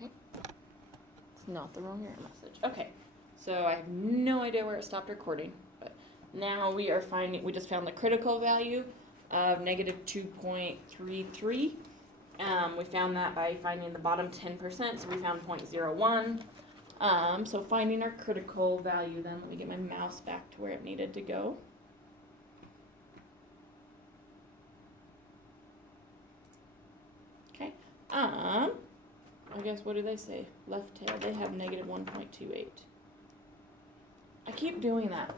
Okay. It's not the wrong error message. Okay. So I have no idea where it stopped recording, but now we just found the critical value of negative 2.33. We found that by finding the bottom 10%, so we found 0.01. So finding our critical value then, let me get my mouse back to where it needed to go. Okay, I guess what do they say? Left tail, they have negative 1.28. I keep doing that.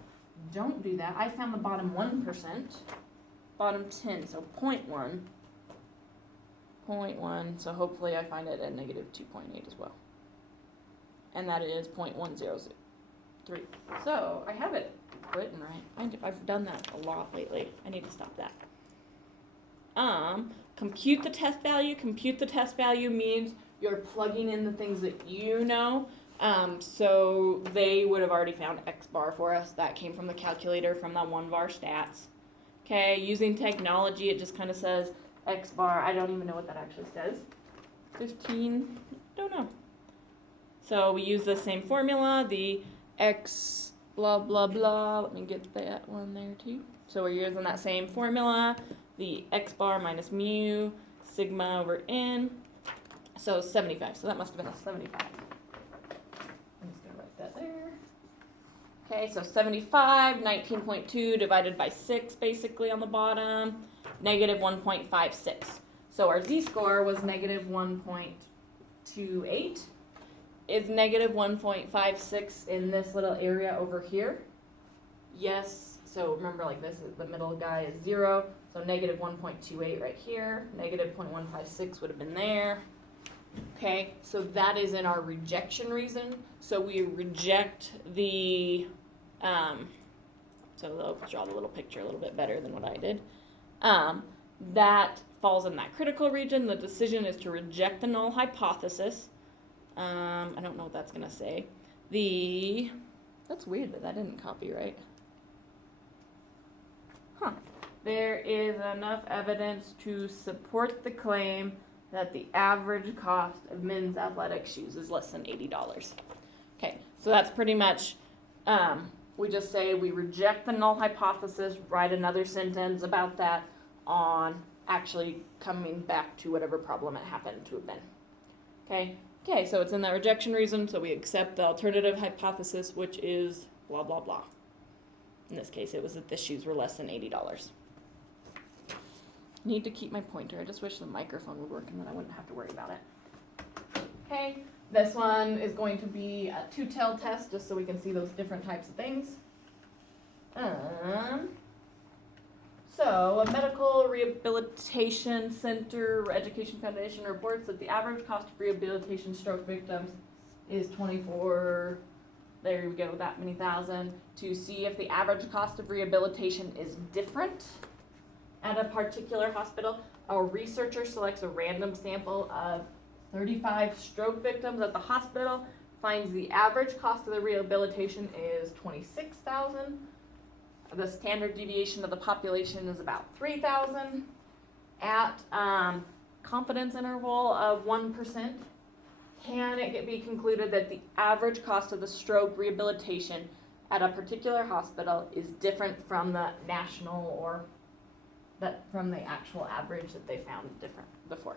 Don't do that. I found the bottom 1%, bottom 10, so 0.1. 0.1, so hopefully I find it at negative 2.8 as well. And that is 0.103. So I have it written right. I've done that a lot lately. I need to stop that. Compute the test value. Compute the test value means you're plugging in the things that you know. So they would have already found X bar for us. That came from the calculator from that one var stats. Okay, using technology, it just kind of says X bar. I don't even know what that actually says. 15, don't know. So we use the same formula, the X blah, blah, blah. Let me get that one there too. So we're using that same formula, the X bar minus mu, sigma over n. So 75, so that must have been a 75. I'm just gonna write that there. Okay, so 75, 19.2 divided by 6 basically on the bottom, negative 1.56. So our z-score was negative 1.28. Is negative 1.56 in this little area over here? Yes, so remember like this, the middle guy is 0, so negative 1.28 right here, negative 0.156 would have been there. Okay, so that is in our rejection reason. So we reject the, so I'll draw the little picture a little bit better than what I did. That falls in that critical region. The decision is to reject the null hypothesis. I don't know what that's going to say. That's weird that didn't copy right. There is enough evidence to support the claim that the average cost of men's athletic shoes is less than $80. Okay, so that's pretty much, we just say we reject the null hypothesis, write another sentence about that on actually coming back to whatever problem it happened to have been. Okay, so it's in that rejection reason, so we accept the alternative hypothesis, which is blah, blah, blah. In this case, it was that the shoes were less than $80. Need to keep my pointer. I just wish the microphone would work and then I wouldn't have to worry about it. Okay, this one is going to be a two-tailed test, just so we can see those different types of things. So, a medical rehabilitation center education foundation reports that the average cost of rehabilitation stroke victims is 24, there we go, that many thousand, to see if the average cost of rehabilitation is different at a particular hospital. A researcher selects a random sample of 35 stroke victims at the hospital, finds the average cost of the rehabilitation is $26,000. The standard deviation of the population is about 3,000. At confidence interval of 1%, can it be concluded that the average cost of the stroke rehabilitation at a particular hospital is different from the national or from the actual average that they found different before?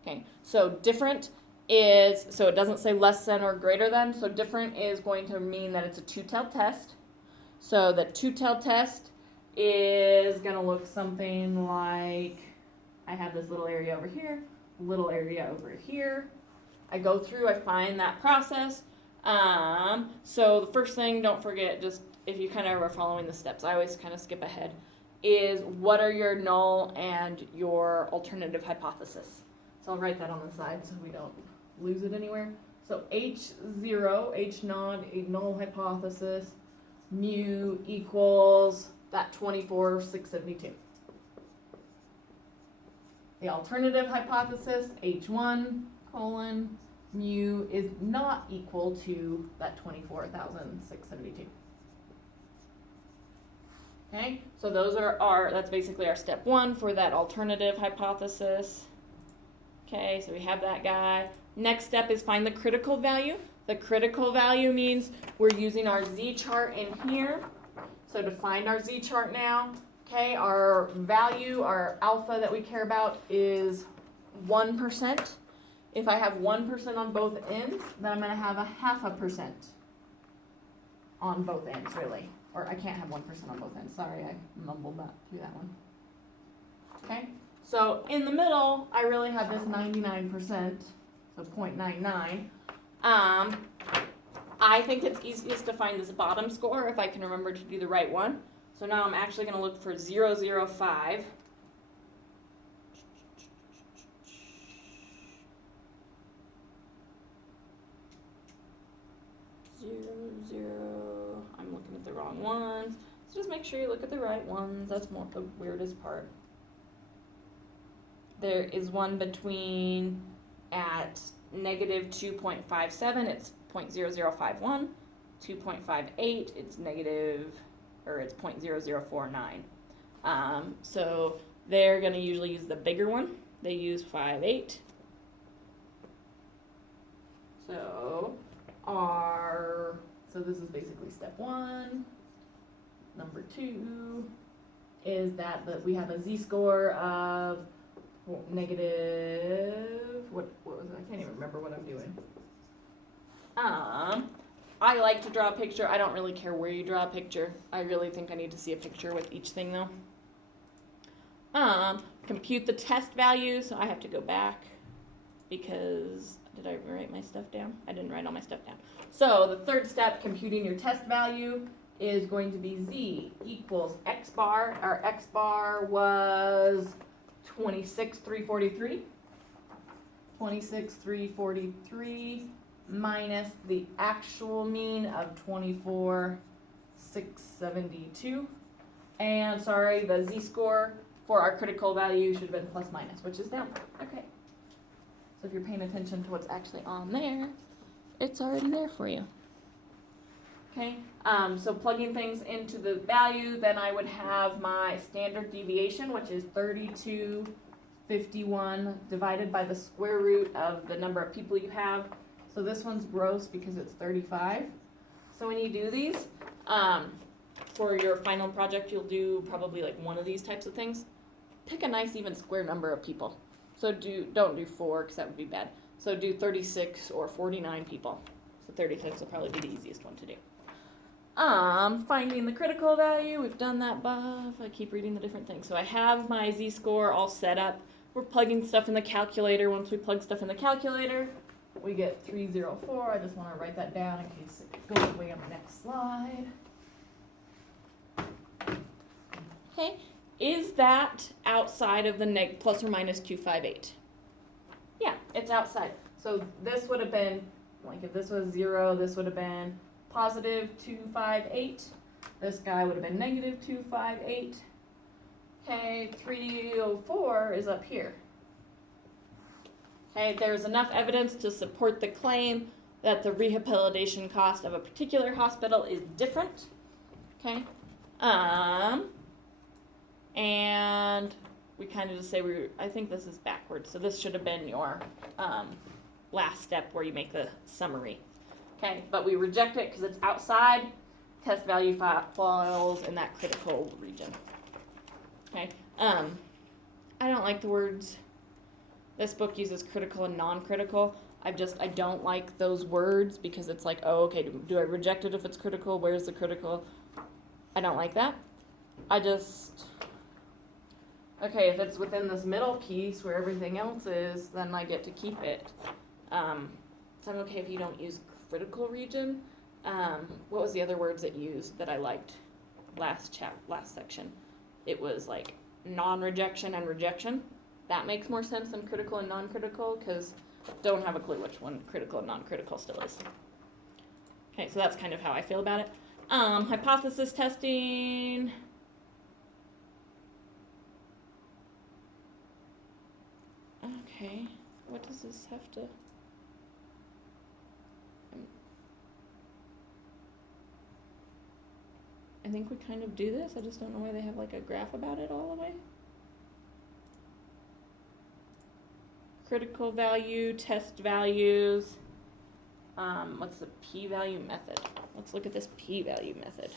Okay, so different is, so it doesn't say less than or greater than, so different is going to mean that it's a two-tailed test. So the two-tailed test is going to look something like, I have this little area over here, little area over here. I go through, I find that process. So the first thing, don't forget, just if you kind of are following the steps, I always kind of skip ahead, is what are your null and your alternative hypothesis. So I'll write that on the side so we don't lose it anywhere. So H0, H naught, a null hypothesis, mu equals that 24,672. The alternative hypothesis, H1 colon mu is not equal to that 24,672. Okay, so those are that's basically our step one for that alternative hypothesis. Okay, so we have that guy. Next step is find the critical value. The critical value means we're using our z-chart in here. So to find our z-chart now, okay, our value, our alpha that we care about is 1%. If I have 1% on both ends, then I'm going to have a 0.5% on both ends, really. Or I can't have 1% on both ends. Sorry, I mumbled that through that one. Okay, so in the middle, I really have this 99%, so 0.99. I think it's easiest to find this bottom score if I can remember to do the right one. So now I'm actually going to look for 0.005. I'm looking at the wrong ones. So just make sure you look at the right ones. That's more the weirdest part. There is one between at negative 2.57, it's 0.0051, 2.58, it's negative, or it's 0.0049. So they're going to usually use the bigger one. They use 5.8. So so this is basically step 1. Number 2 is that we have a z-score of negative, what was it? I can't even remember what I'm doing. I like to draw a picture. I don't really care where you draw a picture. I really think I need to see a picture with each thing though. Compute the test value, so I have to go back because, did I write my stuff down? I didn't write all my stuff down. So the third step, computing your test value, is going to be z equals x bar. Our x bar was 26,343. 26,343 minus the actual mean of 24,672. And sorry, the z-score for our critical value should have been plus minus, which is down. Okay. So if you're paying attention to what's actually on there, it's already there for you. Okay, so plugging things into the value, then I would have my standard deviation, which is 3251 divided by the square root of the number of people you have. So this one's gross because it's 35. So when you do these, for your final project, you'll do probably like one of these types of things. Pick a nice even square number of people. So don't do 4 because that would be bad. So do 36 or 49 people. So 36 will probably be the easiest one to do. Finding the critical value, we've done that above. I keep reading the different things. So I have my z-score all set up. We're plugging stuff in the calculator. Once we plug stuff in the calculator, we get 304. I just want to write that down in case it goes away on the next slide. Okay, is that outside of the plus or minus 258? Yeah, it's outside. So this would have been, like if this was 0, this would have been positive 258. This guy would have been negative 258. Okay, 304 is up here. Okay, there's enough evidence to support the claim that the rehabilitation cost of a particular hospital is different. Okay, and we kind of just say I think this is backwards, so this should have been your last step where you make the summary. Okay, but we reject it because it's outside. Test value falls in that critical region. Okay, I don't like the words. This book uses critical and non-critical. I don't like those words because it's like, oh, okay, do I reject it if it's critical? Where's the critical? I don't like that. Okay, if it's within this middle piece where everything else is, then I get to keep it. So I'm okay if you don't use critical region. What was the other words it used that I liked last section? It was like non-rejection and rejection. That makes more sense than critical and non-critical because don't have a clue which one critical and non-critical still is. Okay, so that's kind of how I feel about it. Hypothesis testing. Okay, what does this have to... I think we kind of do this. I just don't know why they have like a graph about it all the way. critical value, test values. What's the p-value method? Let's look at this p-value method.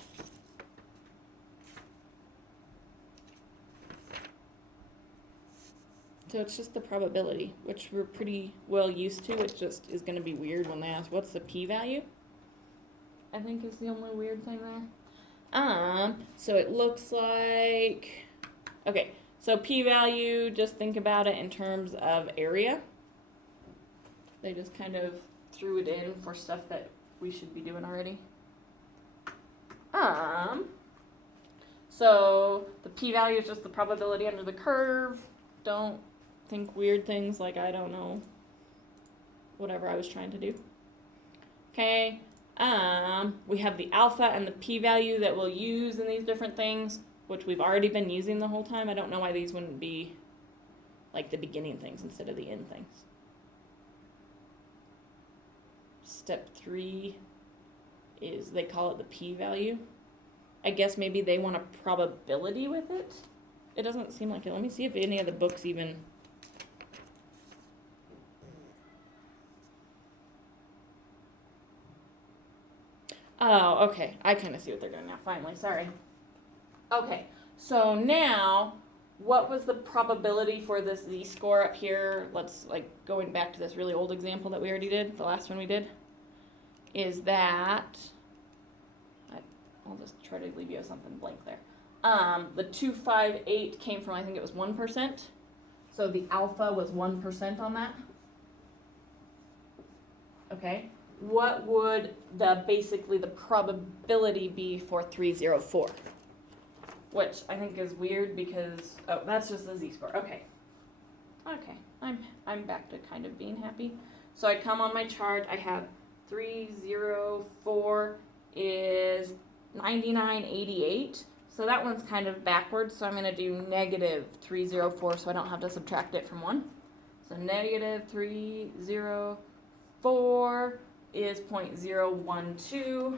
So it's just the probability, which we're pretty well used to. It just is going to be weird when they ask, what's the p-value? I think is the only weird thing there. So it looks like, okay, so p-value, just think about it in terms of area. They just kind of threw it in for stuff that we should be doing already. So the p-value is just the probability under the curve. Don't think weird things like I don't know whatever I was trying to do. Okay, we have the alpha and the p-value that we'll use in these different things, which we've already been using the whole time. I don't know why these wouldn't be like the beginning things instead of the end things. Step 3 is, they call it the p-value. I guess maybe they want a probability with it. It doesn't seem like it. Let me see if any of the books even. Oh, okay. I kind of see what they're doing now. Finally, sorry. Okay, so now, what was the probability for this z-score up here? Let's, like, going back to this really old example that we already did, the last one we did, is that, I'll just try to leave you with something blank there. The 258 came from, I think it was 1%. So the alpha was 1% on that. Okay. What would basically the probability be for 304? Which I think is weird because, oh, that's just the z-score. Okay. Okay. I'm back to kind of being happy. So I come on my chart, I have 304 is 9988. So that one's kind of backwards, so I'm going to do negative 304 so I don't have to subtract it from 1. So negative 304 is 0.012.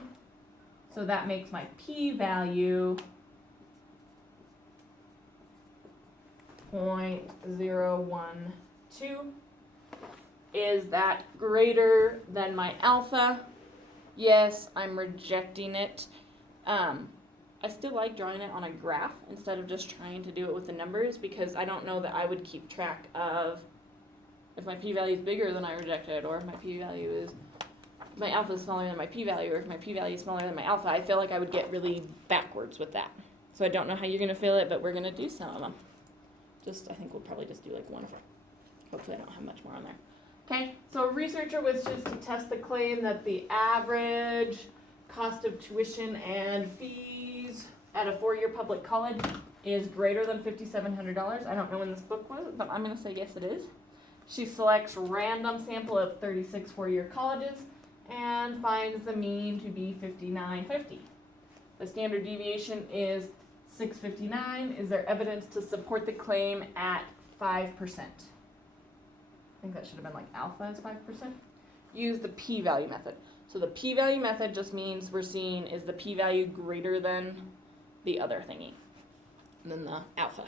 So that makes my p-value 0.012. Is that greater than my alpha? Yes, I'm rejecting it. I still like drawing it on a graph instead of just trying to do it with the numbers because I don't know that I would keep track of if my p-value is bigger than I rejected or if my p-value is, my alpha is smaller than my p-value or if my p-value is smaller than my alpha. I feel like I would get really backwards with that. So I don't know how you're going to feel it, but we're going to do some of them. I think we'll probably just do like one. Hopefully I don't have much more on there. Okay, so a researcher was just to test the claim that the average cost of tuition and fees at a 4-year public college is greater than $5,700. I don't know when this book was, but I'm going to say yes it is. She selects random sample of 36 4-year colleges and finds the mean to be 5950. The standard deviation is 659. Is there evidence to support the claim at 5%? I think that should have been like alpha is 5%. Use the p-value method. So the p-value method just means we're seeing is the p-value greater than the other thingy, than the alpha.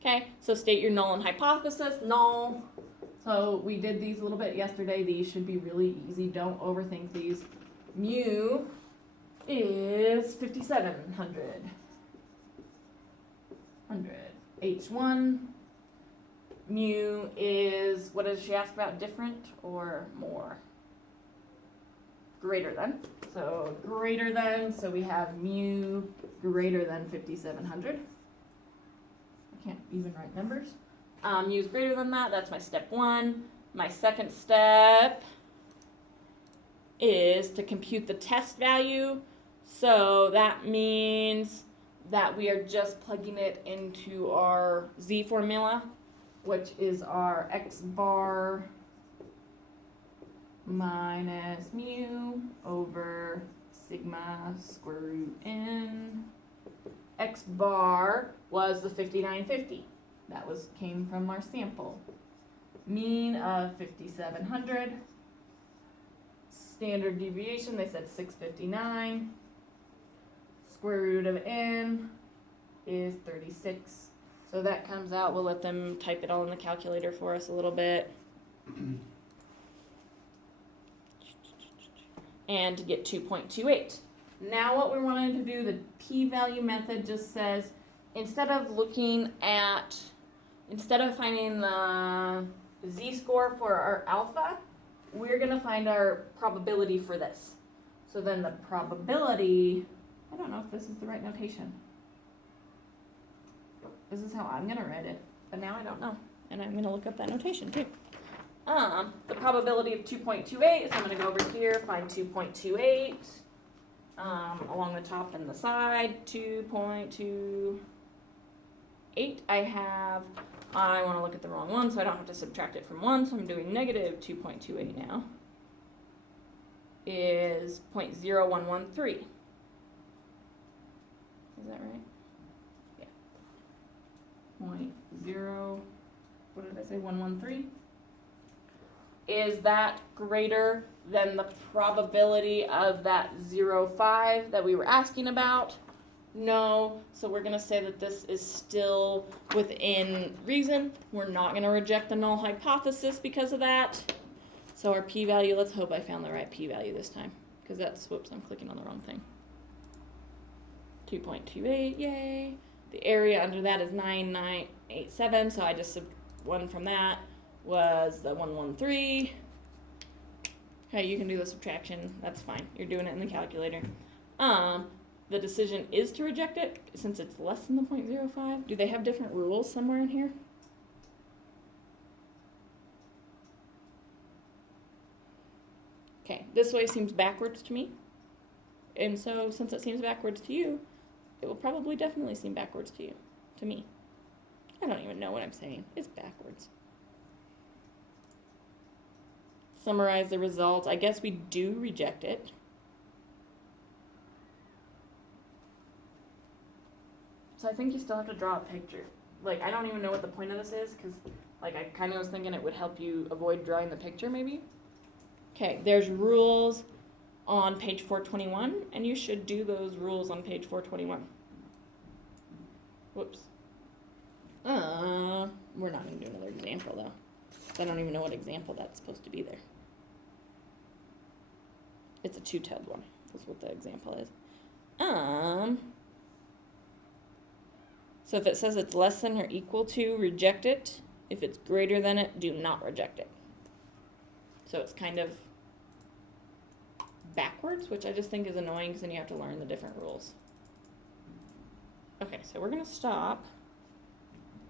Okay, so state your null and hypothesis. Null. So we did these a little bit yesterday. These should be really easy. Don't overthink these. Mu is 5,700. H1. Mu is, what does she ask about, different or more? Greater than. So greater than, so we have mu greater than 5,700. I can't even write numbers. Mu is greater than that, that's my step 1. My second step is to compute the test value. So that means that we are just plugging it into our z formula, which is our x bar minus mu over sigma square root n. X bar was the 5950. That came from our sample. Mean of 5,700. Standard deviation, they said 659. Square root of n is 36. So that comes out, we'll let them type it all in the calculator for us a little bit. And to get 2.28. Now what we're wanting to do, the p-value method just says, instead of finding the z-score for our alpha, we're gonna find our probability for this. So then the probability, I don't know if this is the right notation. This is how I'm gonna write it, but now I don't know. And I'm gonna look up that notation too. The probability of 2.28, so I'm gonna go over here, find 2.28, along the top and the side, 2.28. I wanna look at the wrong one, so I don't have to subtract it from 1, so I'm doing negative 2.28 now, is 0.0113. Is that right? Yeah. 113? Is that greater than the probability of that 0.5 that we were asking about? No, so we're going to say that this is still within reason. We're not going to reject the null hypothesis because of that. So our p-value, let's hope I found the right p-value this time, because that's, whoops, I'm clicking on the wrong thing. 2.28, yay. The area under that is 9987, so I just one from that was the 113. Okay, you can do the subtraction, that's fine. You're doing it in the calculator. The decision is to reject it since it's less than the 0.05. Do they have different rules somewhere in here? Okay, this way seems backwards to me. And so since it seems backwards to you, it will probably definitely seem backwards to you, to me. I don't even know what I'm saying. It's backwards. Summarize the results. I guess we do reject it. So I think you still have to draw a picture. Like, I don't even know what the point of this is, because, like, I kind of was thinking it would help you avoid drawing the picture, maybe. Okay, there's rules on page 421, and you should do those rules on page 421. Whoops. We're not going to do another example, though. I don't even know what example that's supposed to be there. It's a two-tailed one. That's what the example is. So if it says it's less than or equal to, reject it. If it's greater than it, do not reject it. So it's kind of backwards, which I just think is annoying because then you have to learn the different rules. Okay, so we're going to stop.